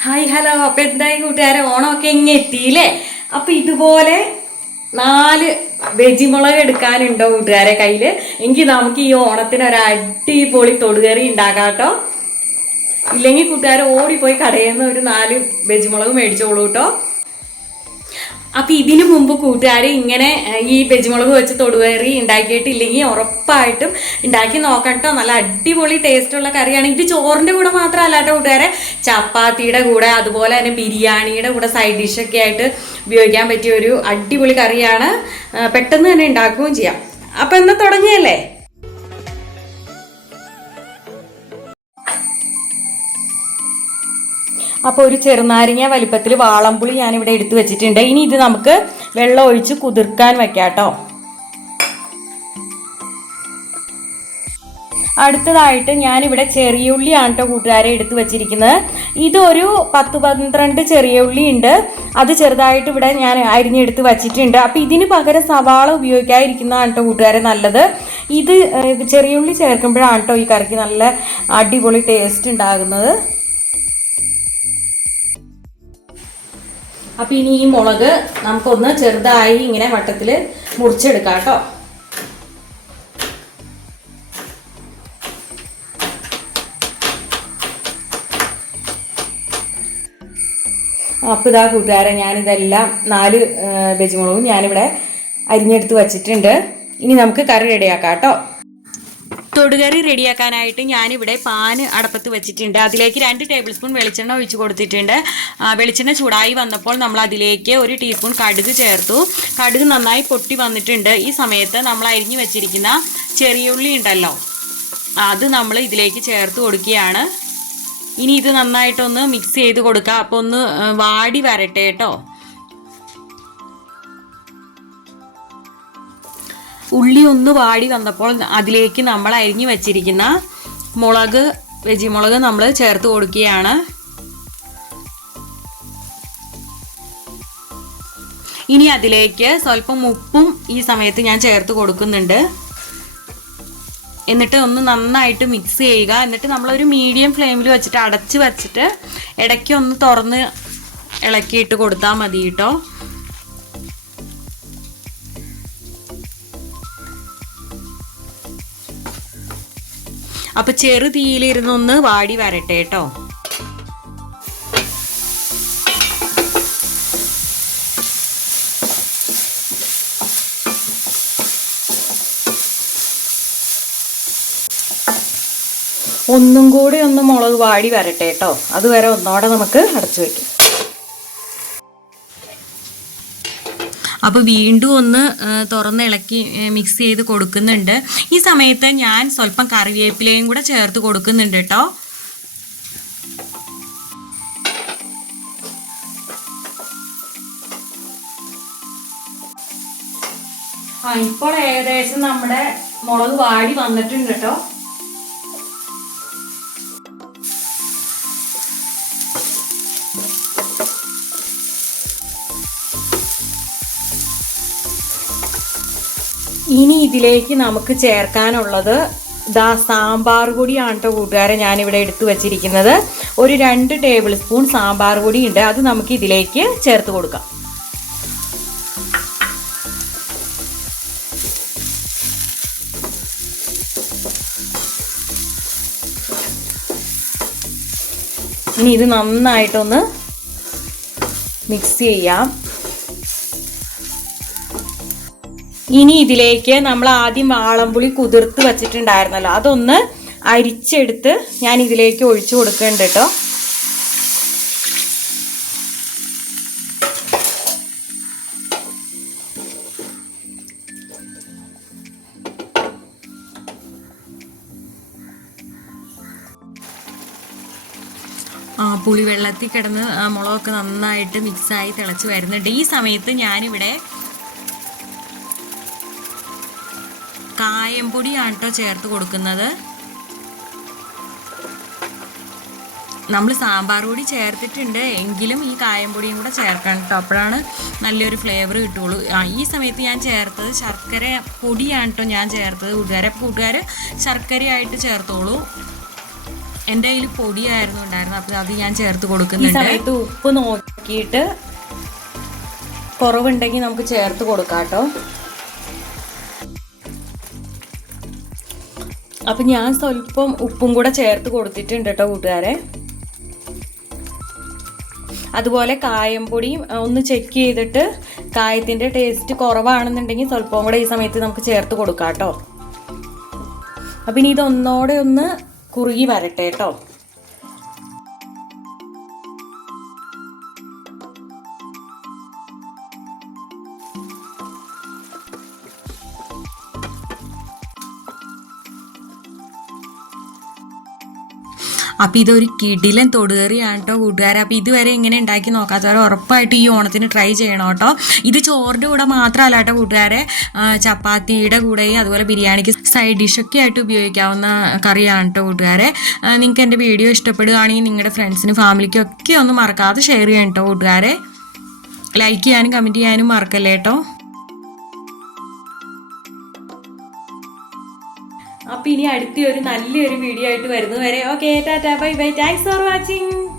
Hi hello. അപ്പൊ എന്തായി കൂട്ടുകാരെ? ഓണമൊക്കെ ഇങ്ങ് എത്തിയില്ലേ? അപ്പൊ ഇതുപോലെ നാല് വെജിമുളക് എടുക്കാനുണ്ടോ കൂട്ടുകാരെ കയ്യിൽ? എങ്കിൽ നമുക്ക് ഈ ഓണത്തിന് ഒരു അടിപൊളി തൊടുകറി ഉണ്ടാക്കാം കേട്ടോ. ഇല്ലെങ്കിൽ കൂട്ടുകാരെ ഓടിപ്പോയി കടയിൽ നിന്ന് ഒരു നാല് വെജിമുളക് മേടിച്ചോളൂ കേട്ടോ. അപ്പൊ ഇതിനു മുമ്പ് കൂട്ടുകാർ ഇങ്ങനെ ഈ വെജിമുളക് വെച്ച് തൊടുകറി ഉണ്ടാക്കിയിട്ടില്ലെങ്കിൽ ഉറപ്പായിട്ടും ഉണ്ടാക്കി നോക്കട്ടോ നല്ല അടിപൊളി ടേസ്റ്റ് ഉള്ള കറിയാണ്. ഇത് ചോറിന്റെ കൂടെ മാത്രമല്ല കേട്ടോ കൂട്ടുകാരെ. ചപ്പാത്തിയുടെ കൂടെ അതുപോലെ തന്നെ ബിരിയാണിയുടെ കൂടെ സൈഡ് ഡിഷൊക്കെ ആയിട്ട് ഉപയോഗിക്കാൻ പറ്റിയ ഒരു അടിപൊളി കറിയാണ് പെട്ടെന്ന് തന്നെ ഉണ്ടാക്കുകയും ചെയ്യാം. അപ്പൊ എന്നാ തുടങ്ങിയല്ലേ? അപ്പോൾ ഒരു ചെറുനാരങ്ങ വലിപ്പത്തിൽ വാളംപുളി ഞാനിവിടെ എടുത്തു വെച്ചിട്ടുണ്ട്. ഇനി ഇത് നമുക്ക് വെള്ളം ഒഴിച്ച് കുതിർക്കാൻ വെക്കാട്ടോ. കേട്ടോ അടുത്തതായിട്ട് ഞാനിവിടെ ചെറിയ ഉള്ളിയാണ് കേട്ടോ കൂട്ടുകാരെ എടുത്തു വെച്ചിരിക്കുന്നത്. ഇതൊരു പത്ത് പന്ത്രണ്ട് ചെറിയ ഉള്ളി ഉണ്ട്. അത് ചെറുതായിട്ട് ഇവിടെ ഞാൻ അരിഞ്ഞെടുത്ത് വച്ചിട്ടുണ്ട്. അപ്പോൾ ഇതിന് പകരം സവാള ഉപയോഗിക്കാതിരിക്കുന്നതാണ് കേട്ടോ കൂട്ടുകാരെ നല്ലത്. ഇത് ചെറിയുള്ളി ചേർക്കുമ്പോഴാണ് കേട്ടോ ഈ കറിക്ക് നല്ല അടിപൊളി ടേസ്റ്റ് ഉണ്ടാകുന്നത്. അപ്പൊ ഇനി ഈ മുളക് നമുക്കൊന്ന് ചെറുതായി ഇങ്ങനെ വട്ടത്തിൽ മുറിച്ചെടുക്കാം കേട്ടോ. അപ്പോൾ ഇതാ കൂട്ടുകാരെ ഞാനിതെല്ലാം നാല് വെജുമുളകും ഞാനിവിടെ അരിഞ്ഞെടുത്ത് വച്ചിട്ടുണ്ട്. ഇനി നമുക്ക് കറി റെഡിയാക്കാം കേട്ടോ. തൊടുകറി റെഡിയാക്കാനായിട്ട് ഞാനിവിടെ പാന് അടപ്പത്ത് വെച്ചിട്ടുണ്ട്. അതിലേക്ക് രണ്ട് ടേബിൾ സ്പൂൺ വെളിച്ചെണ്ണ ഒഴിച്ച് കൊടുത്തിട്ടുണ്ട്. വെളിച്ചെണ്ണ ചൂടായി വന്നപ്പോൾ നമ്മൾ അതിലേക്ക് ഒരു ടീസ്പൂൺ കടുക് ചേർത്തു. കടുക് നന്നായി പൊട്ടി വന്നിട്ടുണ്ട്. ഈ സമയത്ത് നമ്മൾ അരിഞ്ഞു വെച്ചിരിക്കുന്ന ചെറിയ ഉള്ളി ഉണ്ടല്ലോ അത് നമ്മൾ ഇതിലേക്ക് ചേർത്ത് കൊടുക്കുകയാണ്. ഇനി ഇത് നന്നായിട്ടൊന്ന് മിക്സ് ചെയ്ത് കൊടുക്കുക അപ്പോൾ ഒന്ന് വാടി വരട്ടെ കേട്ടോ. ഉള്ളി ഒന്ന് വാടി വന്നപ്പോൾ അതിലേക്ക് നമ്മൾ അരിഞ്ഞു വെച്ചിരിക്കുന്ന മുളക് വെജിമുളക് നമ്മൾ ചേർത്ത് കൊടുക്കുകയാണ്. ഇനി അതിലേക്ക് സ്വല്പം ഉപ്പും ഈ സമയത്ത് ഞാൻ ചേർത്ത് കൊടുക്കുന്നുണ്ട്. എന്നിട്ട് ഒന്ന് നന്നായിട്ട് മിക്സ് ചെയ്യുക. എന്നിട്ട് നമ്മളൊരു മീഡിയം ഫ്ലെയിമിൽ വെച്ചിട്ട് അടച്ച് വെച്ചിട്ട് ഇടയ്ക്ക് ഒന്ന് തുറന്ന് ഇളക്കിയിട്ട് കൊടുത്താൽ മതി കേട്ടോ. അപ്പൊ ചെറു തീയിലിരുന്നൊന്ന് വാടി വരട്ടെ കേട്ടോ. ഒന്നും കൂടി ഒന്ന് മുളക് വാടി വരട്ടെ കേട്ടോ. അതുവരെ ഒന്നോടെ നമുക്ക് അടച്ചു വെക്കാം. അപ്പോൾ വീണ്ടും ഒന്ന് തുറന്ന് ഇളക്കി മിക്സ് ചെയ്ത് കൊടുക്കുന്നുണ്ട്. ഈ സമയത്ത് ഞാൻ സ്വല്പം കറിവേപ്പിലയും കൂടെ ചേർത്ത് കൊടുക്കുന്നുണ്ട് കേട്ടോ. ഇപ്പോൾ ഏകദേശം നമ്മുടെ മുളക് വാടി വന്നിട്ടുണ്ട് കേട്ടോ. ഇനി ഇതിലേക്ക് നമുക്ക് ചേർക്കാനുള്ളത് ദാ സാമ്പാർ പൊടിയാണ് കേട്ടോ കൂട്ടുകാരെ ഞാനിവിടെ എടുത്തു വച്ചിരിക്കുന്നത്. ഒരു രണ്ട് ടേബിൾ സ്പൂൺ സാമ്പാർ പൊടി ഉണ്ട് അത് നമുക്ക് ഇതിലേക്ക് ചേർത്ത് കൊടുക്കാം. ഇനി ഇത് നന്നായിട്ടൊന്ന് മിക്സ് ചെയ്യാം. ഇനി ഇതിലേക്ക് നമ്മൾ ആദ്യം വാളംപുളി കുതിർത്ത് വെച്ചിട്ടുണ്ടായിരുന്നല്ലോ. അതൊന്ന് അരിച്ചെടുത്ത് ഞാൻ ഇതിലേക്ക് ഒഴിച്ചു കൊടുക്കുന്നുണ്ട് കേട്ടോ. ആ പുളി വെള്ളത്തിൽ കിടന്ന് മുളകൊക്കെ നന്നായിട്ട് മിക്സായി തിളച്ച് വരുന്നുണ്ട്. ഈ സമയത്ത് ഞാനിവിടെ കായംപൊടിയാണ് കേട്ടോ ചേർത്ത് കൊടുക്കുന്നത്. നമ്മൾ സാമ്പാർ പൊടി ചേർത്തിട്ടുണ്ട്. എങ്കിലും ഈ കായംപൊടിയും കൂടെ ചേർക്കണം കേട്ടോ അപ്പോഴാണ് നല്ലൊരു ഫ്ലേവർ കിട്ടുള്ളൂ. ആ ഈ സമയത്ത് ഞാൻ ചേർത്തത് ശർക്കര പൊടിയാണ് കേട്ടോ ഞാൻ ചേർത്തത്. കൂട്ടുകാരെ കൂട്ടുകാർ ശർക്കരയായിട്ട് ചേർത്തോളൂ. എന്റെ കയ്യിൽ പൊടിയായിരുന്നു ഉണ്ടായിരുന്നത്. അപ്പോൾ അത് ഞാൻ ചേർത്ത് കൊടുക്കുന്നുണ്ട്. സമയത്ത് ഉപ്പ് നോക്കിയിട്ട് കുറവുണ്ടെങ്കിൽ നമുക്ക് ചേർത്ത് കൊടുക്കാം കേട്ടോ അപ്പം ഞാൻ സ്വല്പം ഉപ്പും കൂടെ ചേർത്ത് കൊടുത്തിട്ടുണ്ട് കേട്ടോ കൂട്ടുകാരെ. അതുപോലെ കായം പൊടിയും ഒന്ന് ചെക്ക് ചെയ്തിട്ട് കായത്തിന്റെ ടേസ്റ്റ് കുറവാണെന്നുണ്ടെങ്കിൽ സ്വല്പം കൂടെ ഈ സമയത്ത് നമുക്ക് ചേർത്ത് കൊടുക്കാം കേട്ടോ അപ്പം ഇനി ഇതൊന്നോടെ ഒന്ന് കുറുകി വരട്ടെ കേട്ടോ അപ്പോൾ ഇതൊരു കിടിലൻ തൊടുകറിയാണ് കേട്ടോ കൂട്ടുകാരെ. അപ്പോൾ ഇതുവരെ ഇങ്ങനെ ഉണ്ടാക്കി നോക്കാത്തവർ ഉറപ്പായിട്ട് ഈ ഓണത്തിന് ട്രൈ ചെയ്യണം കേട്ടോ. ഇത് ചോറിന്റെ കൂടെ മാത്രമല്ല കേട്ടോ കൂട്ടുകാരെ. ചപ്പാത്തിയുടെ കൂടെയും അതുപോലെ ബിരിയാണിക്ക് സൈഡ് ഡിഷൊക്കെ ആയിട്ട് ഉപയോഗിക്കാവുന്ന കറിയാണ് കേട്ടോ കൂട്ടുകാരെ. നിങ്ങൾക്ക് എന്റെ വീഡിയോ ഇഷ്ടപ്പെടുകയാണെങ്കിൽ നിങ്ങളുടെ ഫ്രണ്ട്സിനും ഫാമിലിക്കും ഒക്കെ ഒന്ന് മറക്കാതെ ഷെയർ ചെയ്യണം കേട്ടോ കൂട്ടുകാരെ. ലൈക്ക് ചെയ്യാനും കമന്റ് ചെയ്യാനും മറക്കല്ലേ കേട്ടോ? അപ്പൊ ഇനി അടുത്ത ഒരു നല്ലൊരു വീഡിയോ ആയിട്ട് വരുന്നവരെ okay tata bye bye thanks for watching